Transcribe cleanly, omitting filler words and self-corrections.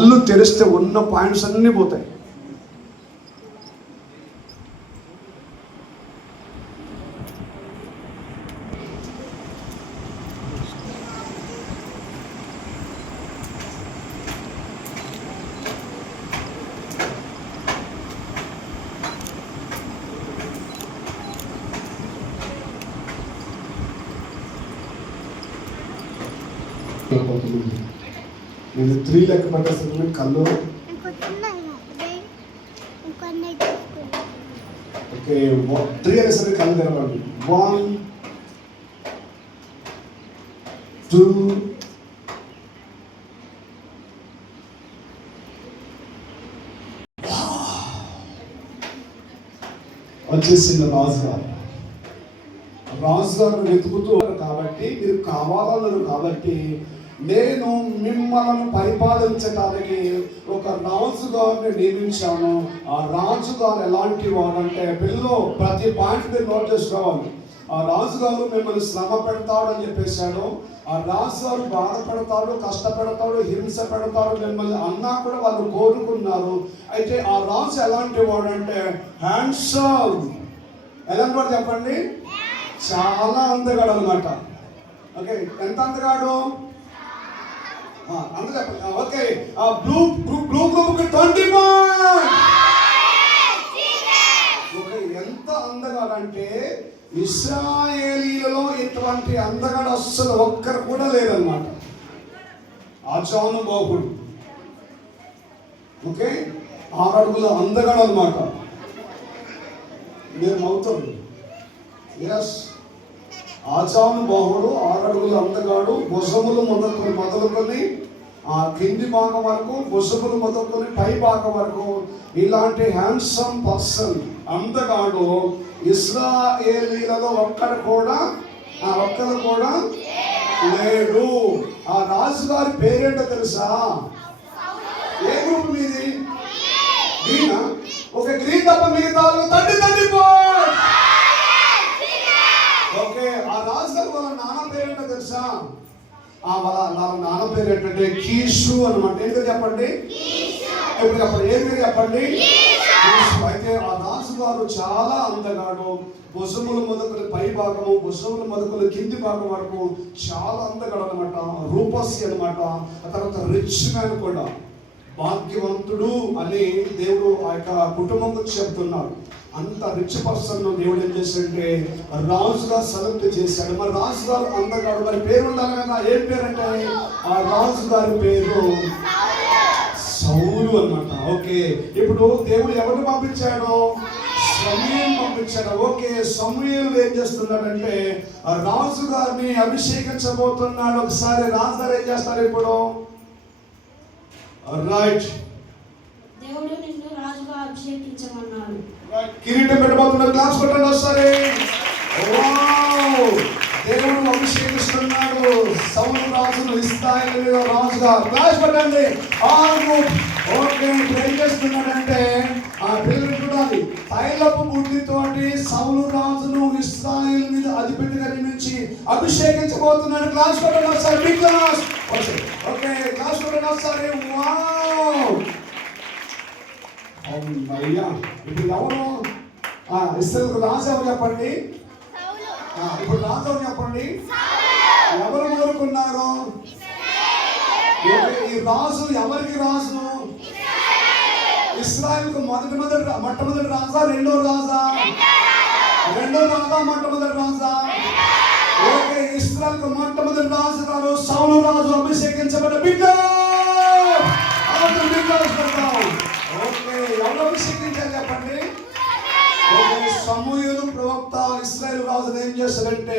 కళ్ళు తెరిస్తే ఉన్న పాయింట్స్ అన్నీ పోతాయి. నేను 3 లెక్క పట్టేస్తాను. కళ్ళు ఓకే 3 అనేసరికి కళ్ళు తెరవండి. 1 2 వచ్చేసింది రాజుగారు. రాజుగారు వెతుకుతూ కాబట్టి మీరు కావాలన్నారు కాబట్టి నేను మిమ్మల్ని పరిపాలించడానికి ఒక రాజుగారిని నియమించాను. ఆ రాజుగారు ఎలాంటి వాడంటే పిల్లలు ప్రతి పాయింట్ మీరు నోట్ చేసుకోవాలి. ఆ రాజుగారు మిమ్మల్ని శ్రమ పెడతాడని చెప్పేశాడు. ఆ రాజుగారు బాధపడతాడు, కష్టపెడతాడు, హింస పెడతాడు మిమ్మల్ని అన్నా కూడా వాళ్ళు కోరుకున్నారు. అయితే ఆ రాజు ఎలాంటి వాడంటే హ్యాండ్సమ్. ఎలాంటి వాడు చెప్పండి? చాలా అందగాడు అనమాట. ఓకే, ఎంత అందగాడు? ఓకే, ఆ బ్లూ గ్రూప్ 20 ఓకే, ఎంత అందగాడంటే ఇశ్రాయేలీలలో ఇటువంటి అందగాడు అస్సలు ఒక్కరు కూడా లేదన్నమాట. ఆచానుబాహుడు. ఓకే, 6 అడుగుల అందగాడు అనమాట. మీరు అవుతారు. ఎస్, ఆచానుబాహుడు, 6 అడుగుల అందగాడు. భుజములు మొదలుకొని ఆ కింది భాగం వరకు, భుజములు మొదలుకొని పై భాగం వరకు ఇలాంటి హ్యాండ్సమ్ పర్సన్ అందగాడు ఇశ్రాయేలీలలో ఒక్కరు కూడా లేడు. ఆ రాజుగారి పేరేంటో తెలుసా? ఏ గ్రూప్ మీది? గ్రీనా? ఒక గ్రీన్ తప్ప మిగతా తండ్రి ఓకే, ఆ రాజుగారు వాళ్ళ నాన్న పేరేంటో తెలుసా? వాళ్ళ నాన్న పేరు ఏంటంటే కీషు అనమాట. ఏంటో చెప్పండి? ఎప్పుడు చెప్పండి? ఏం పేరు చెప్పండి? అయితే ఆ రాజుగారు చాలా అందగాడు. భుజములు మొదలు పై భాగము, భుజములు మొదలు కింది భాగం వరకు చాలా అందగాడు అనమాట. రూపసి అనమాట. ఆ తర్వాత రిచ్ మ్యాన్ కూడా, భాగ్యవంతుడు అని దేవుడు ఆ యొక్క కుటుంబంతో చెప్తున్నాడు. అంత రిచ్ పర్సన్ దేవుడు ఏం చేశాడంటే రాజుగా సెలెక్ట్ చేశాడు. మరి రాజుగారు అందగాడు, మరి పేరు ఉండాలి కదా. ఏం పేరు అంటే ఆ రాజుగారి పేరు సౌలు అన్నమాట. ఓకే, ఇప్పుడు దేవుడు ఎవరిని పంపించాడు? సమూయేలుని పంపించాడు. ఓకే, సమూయేలు ఏం చేస్తున్నాడంటే ఆ రాజుగారిని అభిషేకించబోతున్నాడు. ఒకసారి రాజుగారు ఏం చేస్తారు ఇప్పుడు? రైట్, దేవుడు నిన్ను రాజుగా అభిషేకించమన్నాడు. కిరీటం పెట్టబోతున్నాడు. క్లాస్ కొట్టండి ఒకసారి. దేవుడు అభిషేకిస్తున్నాడు సౌలు రాజును ఇశ్రాయేలు రాజుగా. క్లాస్ కొట్టండి. ఓకే, ఇప్పుడు ఏం చేస్తున్నాడంటే ఆ పిల్లలు చూడాలి. తైలపు బుడ్డితోటి సౌలు రాజును ఇశ్రాయేలు మీద అధిపతిగా నియమించి అభిషేకించబోతున్నాడు. క్లాస్ కొట్టండి ఒకసారి. Big class. ఓకే, క్లాస్ కొట్టండి ఒకసారి. అయ్యా, ఇప్పుడు ఎవరు ఇశ్రాయేలు రాజు? ఎవరు చెప్పండి? ఇప్పుడు రాజు ఎవరు చెప్పండి? ఎవరు కోరుకున్నారు? ఈ రాజు ఎవరికి రాజు? ఇశ్రాయేలుకు మొట్టమొదటి రాజా? రెండో రాజా? మొట్టమొదటి రాజా? ఓకే, ఇశ్రాయేలుకు మొట్టమొదటి రాజు గారు సౌలు రాజు అభిషేకించబడ్డ బిడ్డ. ఓకే, ఎవరు అభిషేకించారు చెప్పండి? సమూయేలు ప్రవక్త ఇశ్రాయేలు రాజును ఏం చేశారంటే